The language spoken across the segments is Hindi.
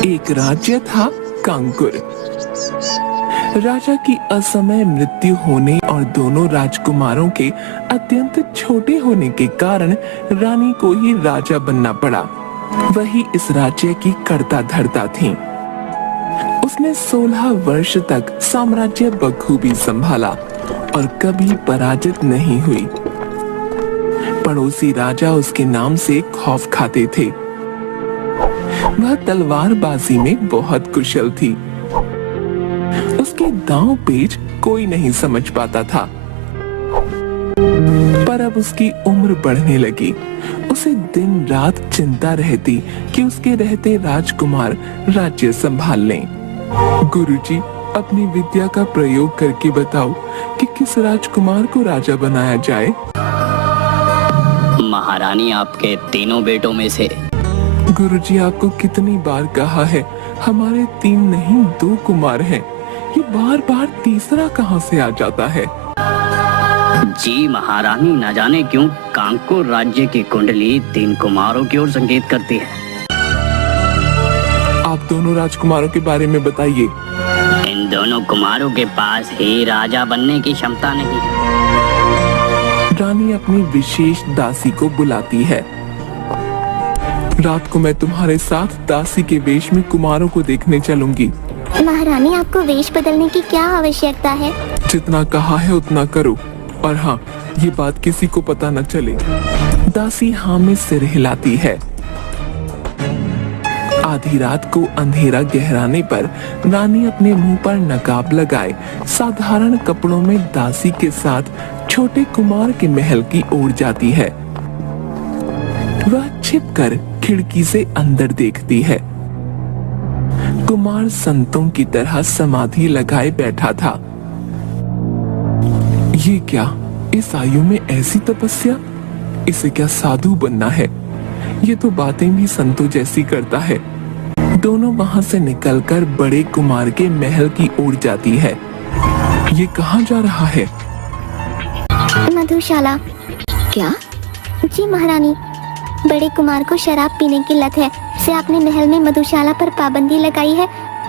एक राज्य था कांकुर। राजा की असमय मृत्यु होने और दोनों राजकुमारों के अत्यंत छोटे होने के कारण रानी को ही राजा बनना पड़ा। वही इस राज्य की कर्ता धर्ता थी। उसने 16 वर्ष तक साम्राज्य बखूबी संभाला और कभी पराजित नहीं हुई। पड़ोसी राजा उसके नाम से खौफ खाते थे। वह तलवारबाजी में बहुत कुशल थी। उसके दांव पेच कोई नहीं समझ पाता था। पर अब उसकी उम्र बढ़ने लगी। उसे दिन रात चिंता रहती कि उसके रहते राजकुमार राज्य संभाल लें। गुरुजी, अपनी विद्या का प्रयोग करके बताओ कि किस राजकुमार को राजा बनाया जाए। महारानी, आपके तीनों बेटों में से। गुरुजी, आपको कितनी बार कहा है, हमारे 3 नहीं 2 कुमार हैं। ये बार बार तीसरा कहाँ से आ जाता है। जी महारानी, न जाने क्यों कांकुर राज्य की कुंडली 3 कुमारों की ओर संकेत करती है। आप दोनों राजकुमारों के बारे में बताइए। इन दोनों कुमारों के पास ही राजा बनने की क्षमता नहीं है। रानी अपनी विशेष दासी को बुलाती है। रात को मैं तुम्हारे साथ दासी के वेश में कुमारों को देखने चलूंगी। महारानी, आपको वेश बदलने की क्या आवश्यकता है? जितना कहा है उतना करो, और हाँ, ये बात किसी को पता न चले। दासी हाँ में सिर हिलाती है। आधी रात को अंधेरा गहराने पर रानी अपने मुंह पर नकाब लगाए साधारण कपड़ों में दासी के साथ छोटे कुमार के महल की ओर जाती है। वह छिपकर खिड़की से अंदर देखती है। कुमार संतों की तरह समाधि लगाए बैठा था। ये क्या, इस आयु में ऐसी तपस्या? इसे क्या साधु बनना है? ये तो बातें भी संतों जैसी करता है। दोनों वहां से निकलकर बड़े कुमार के महल की ओर जाती है। ये कहाँ जा रहा है? मधुशाला। क्या? जी महारानी, बड़े कुमार को शराब पीने की लत है, से आपने महल में मधुशाला पर पाबंदी लगाई है।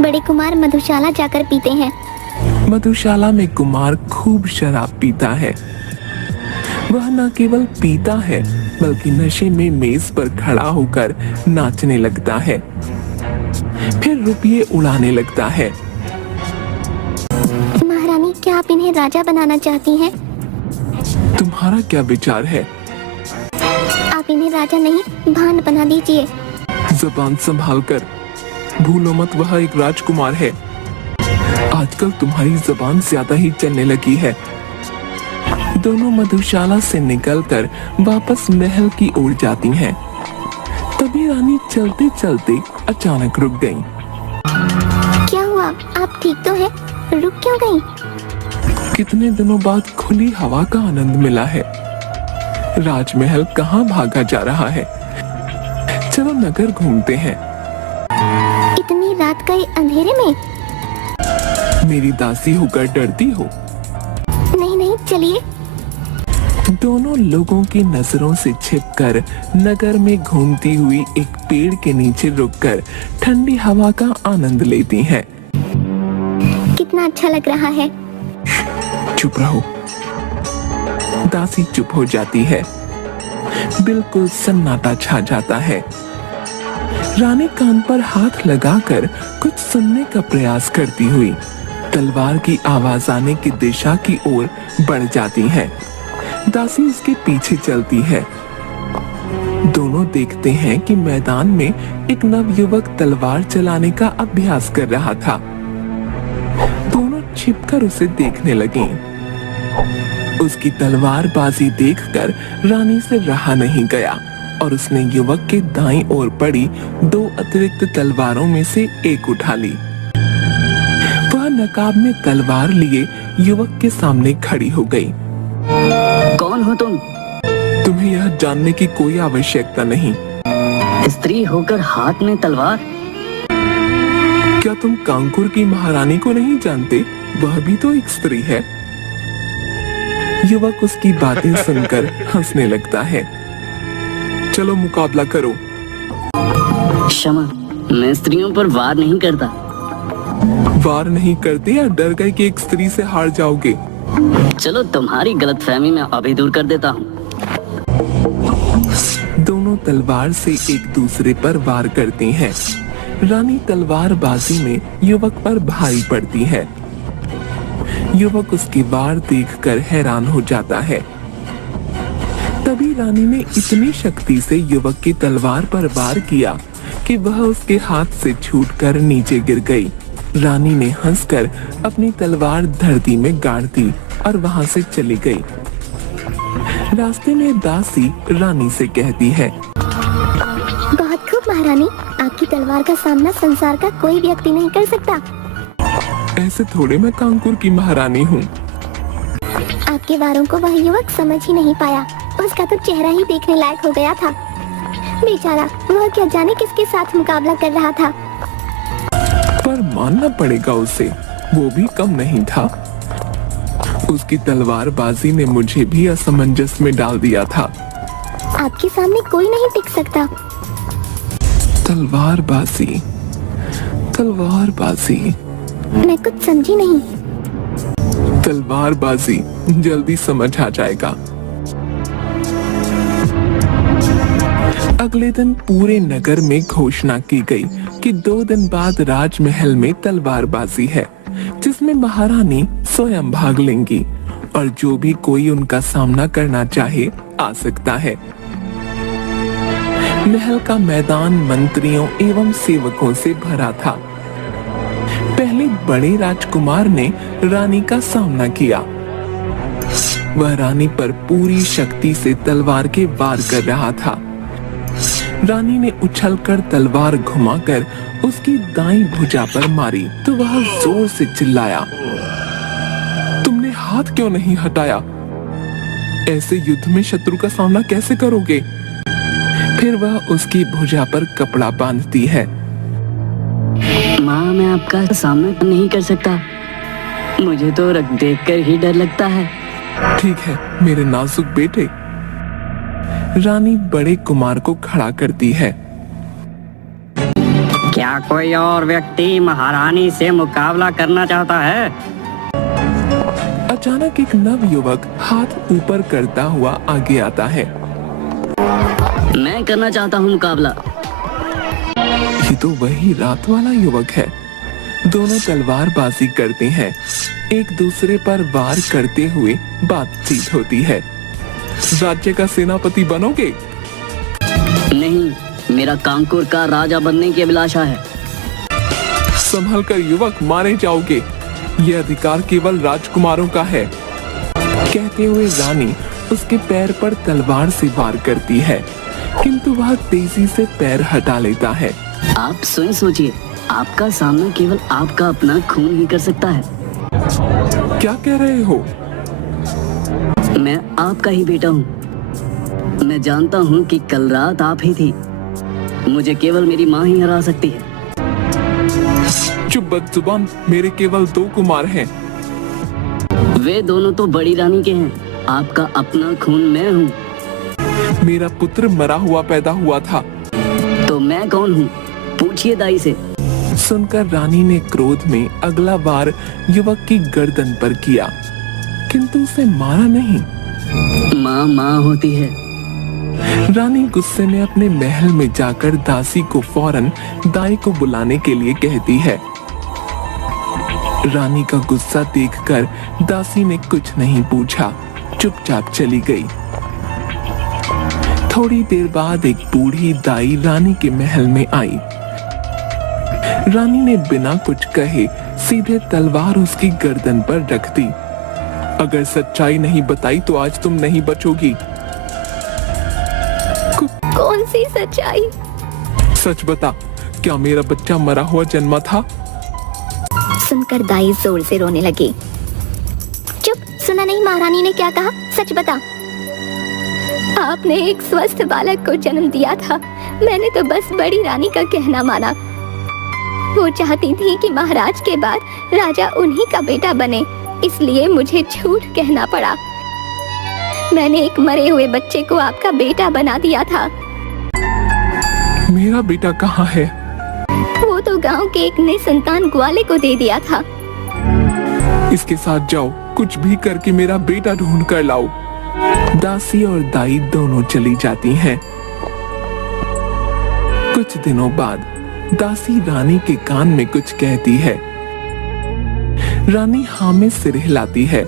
बड़े कुमार मधुशाला जाकर पीते हैं। मधुशाला में कुमार खूब शराब पीता है। वह न केवल पीता है बल्कि नशे में मेज पर खड़ा होकर नाचने लगता है, फिर रुपये उड़ाने लगता है। महारानी, क्या आप इन्हें राजा बनाना चाहती हैं? तुम्हारा क्या विचार है? आप इन्हें राजा नहीं भांड बना दीजिए। जुबान संभाल कर, भूलो मत वह एक राजकुमार है। आजकल तुम्हारी जुबान ज्यादा ही चलने लगी है। दोनों मधुशाला से निकलकर वापस महल की ओर जाती हैं। तभी रानी चलते चलते अचानक रुक गई। क्या हुआ? आप ठीक तो हैं? रुक क्यों गई? कितने दिनों बाद खुली हवा का आनंद मिला है। राजमहल कहाँ भागा जा रहा है? चलो नगर घूमते हैं। इतनी रात के अंधेरे में? मेरी दासी होकर डरती हो? नहीं नहीं, चलिए। दोनों लोगों की नजरों से छिपकर नगर में घूमती हुई एक पेड़ के नीचे रुककर ठंडी हवा का आनंद लेती हैं। कितना अच्छा लग रहा है। चुप रहो। दासी चुप हो जाती है। बिल्कुल सन्नाटा छा जाता है। रानी कान पर हाथ लगाकर कुछ सुनने का प्रयास करती हुई तलवार की आवाज आने की दिशा की ओर बढ़ जाती है। दासी उसके पीछे चलती है। दोनों देखते हैं कि मैदान में एक नवयुवक तलवार चलाने का अभ्यास कर रहा था। दोनों छिपकर उसे देखने लगे। उसकी तलवारबाजी देखकर रानी से रहा नहीं गया और उसने युवक के दाईं ओर पड़ी 2 अतिरिक्त तलवारों में से एक उठा ली। वह नकाब में तलवार लिए युवक के सामने खड़ी हो गई। कौन हो तुम? तुम्हें यह जानने की कोई आवश्यकता नहीं। स्त्री होकर हाथ में तलवार? क्या तुम कांकुर की महारानी को नहीं जानते? वह भी तो एक स्त्री है। युवक उसकी बातें सुनकर हंसने लगता है। चलो मुकाबला करो। क्षमा, मैं स्त्रियों पर वार नहीं करता। वार नहीं करते या डर गए कि एक स्त्री से हार जाओगे? चलो तुम्हारी गलतफहमी मैं अभी दूर कर देता हूँ। दोनों तलवार से एक दूसरे पर वार करती हैं। रानी तलवारबाजी में युवक पर भारी पड़ती है। युवक उसकी वार देखकर हैरान हो जाता है। तभी रानी ने इतनी शक्ति से युवक की तलवार पर वार किया कि वह उसके हाथ से छूटकर नीचे गिर गई। रानी ने हंसकर अपनी तलवार धरती में गाड़ दी और वहां से चली गई। रास्ते में दासी रानी से कहती है, बहुत खूब महारानी, आपकी तलवार का सामना संसार का कोई व्यक्ति नहीं कर सकता। ऐसे थोड़े मैं कांकुर की महारानी हूँ। आपके वारों को वह युवक समझ ही नहीं पाया। उसका तो चेहरा ही देखने लायक हो गया था। बेचारा, वह क्या जाने किसके साथ मुकाबला कर रहा था। पर मानना पड़ेगा उसे, वो भी कम नहीं था। उसकी तलवारबाजी ने मुझे भी असमंजस में डाल दिया था। आपके सामने कोई नहीं टिक सकता। तलवारबाजी, तलवारबाजी, मैं कुछ समझी नहीं। तलवारबाजी जल्दी समझ आ जाएगा। अगले दिन पूरे नगर में घोषणा की गई कि 2 दिन बाद राजमहल में तलवारबाजी है, जिसमें महारानी स्वयं भाग लेंगी और जो भी कोई उनका सामना करना चाहे आ सकता है। महल का मैदान मंत्रियों एवं सेवकों से भरा था। पहले बड़े राजकुमार ने रानी का सामना किया। वह रानी पर पूरी शक्ति से तलवार के वार कर रहा था। रानी ने उछलकर तलवार घुमाकर उसकी दाईं भुजा पर मारी तो वह जोर से चिल्लाया, तुमने हाथ क्यों नहीं हटाया? ऐसे युद्ध में शत्रु का सामना कैसे करोगे? फिर वह उसकी भुजा पर कपड़ा बांधती है। माँ, मैं आपका सामना नहीं कर सकता। मुझे तो रख देखकर ही डर लगता है। ठीक है मेरे नाजुक बेटे। रानी बड़े कुमार को खड़ा करती है। क्या कोई और व्यक्ति महारानी से मुकाबला करना चाहता है? अचानक एक नव युवक हाथ ऊपर करता हुआ आगे आता है। मैं करना चाहता हूँ मुकाबला। ये तो वही रात वाला युवक है। दोनों तलवारबाजी करते हैं। एक दूसरे पर वार करते हुए बातचीत होती है। राज्य का सेनापति बनोगे? नहीं, मेरा कांकुर का राजा बनने की अभिलाषा है। संभल कर युवक, मारे जाओगे। यह अधिकार केवल राजकुमारों का है। कहते हुए रानी उसके पैर पर तलवार से वार करती है, किंतु वह तेजी से पैर हटा लेता है। आप स्वयं सोचिए, आपका सामना केवल आपका अपना खून ही कर सकता है। क्या कह रहे हो? मैं आपका ही बेटा हूँ। मैं जानता हूँ कि कल रात आप ही थी। मुझे केवल मेरी माँ ही हरा सकती है। चुप बदजुबान, मेरे केवल 2 कुमार हैं। वे दोनों तो बड़ी रानी के हैं। आपका अपना खून मैं हूँ। मेरा पुत्र मरा हुआ पैदा हुआ था। तो मैं कौन हूँ? पूछिए दाई से। सुनकर रानी ने क्रोध में अगला वार युवक की गर्दन पर किया, किंतु उसे मारा नहीं। माँ माँ होती है। रानी गुस्से में अपने महल में जाकर दासी को फौरन दाई को बुलाने के लिए कहती है। रानी का गुस्सा देखकर दासी ने कुछ नहीं पूछा, चुपचाप चली गई। थोड़ी देर बाद एक बूढ़ी दाई रानी के महल में आई। रानी ने बिना कुछ कहे सीधे तलवार उसकी गर्दन पर रख दी। अगर सच्चाई नहीं बताई तो आज तुम नहीं बचोगी। कौन सी सच्चाई? सच बता, क्या मेरा बच्चा मरा हुआ जन्मा था? सुनकर दाई जोर से रोने लगी। चुप, सुना नहीं महारानी ने क्या कहा? सच बता। आपने एक स्वस्थ बालक को जन्म दिया था। मैंने तो बस बड़ी रानी का कहना माना। वो चाहती थी कि महाराज के बाद राजा उन्हीं का बेटा बने, इसलिए मुझे झूठ कहना पड़ा। मैंने एक मरे हुए बच्चे को आपका बेटा बना दिया था। मेरा बेटा कहाँ है? वो तो गांव के एक नए संतान ग्वाले को दे दिया था। इसके साथ जाओ, कुछ भी करके मेरा बेटा ढूंढ कर लाओ। दासी और दाई दोनों चली जाती हैं। कुछ दिनों बाद दासी रानी के कान में कुछ कहती है। रानी हाँ में सिर हिलाती है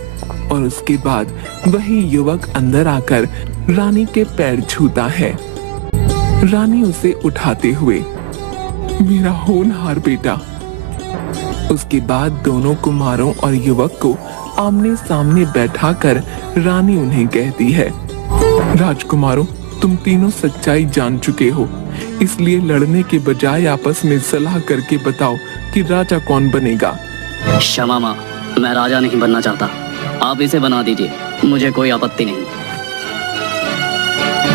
और उसके बाद वही युवक अंदर आकर रानी के पैर छूता है। रानी उसे उठाते हुए, मेरा होनहार बेटा। उसके बाद दोनों कुमारों और युवक को आमने सामने बैठाकर रानी उन्हें कहती है, राजकुमारों, तुम तीनों सच्चाई जान चुके हो, इसलिए लड़ने के बजाय आपस में सलाह करके बताओ कि राजा कौन बनेगा। क्षमा माँ, मैं राजा नहीं बनना चाहता। आप इसे बना दीजिए, मुझे कोई आपत्ति नहीं।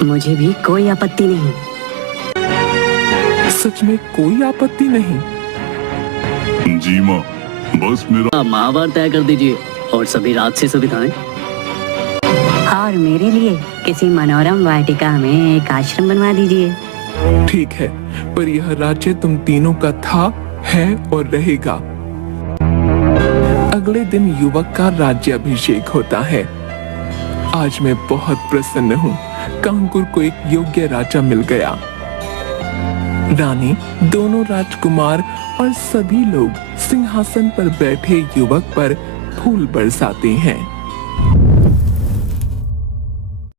मुझे भी कोई आपत्ति नहीं। सच में कोई आपत्ति नहीं? जी माँ, बस मेरा महाभारत तय कर दीजिए और सभी राजसी सुविधाएं। और मेरे लिए किसी मनोरम वाटिका में एक आश्रम बनवा दीजिए। ठीक है, पर यह राज्य तुम तीनों का था, है और रहेगा। अगले दिन युवक का राज्याभिषेक होता है। आज मैं बहुत प्रसन्न हूँ, कांकुर को एक योग्य राजा मिल गया। रानी, दोनों राजकुमार और सभी लोग सिंहासन पर बैठे युवक पर फूल बरसाते हैं।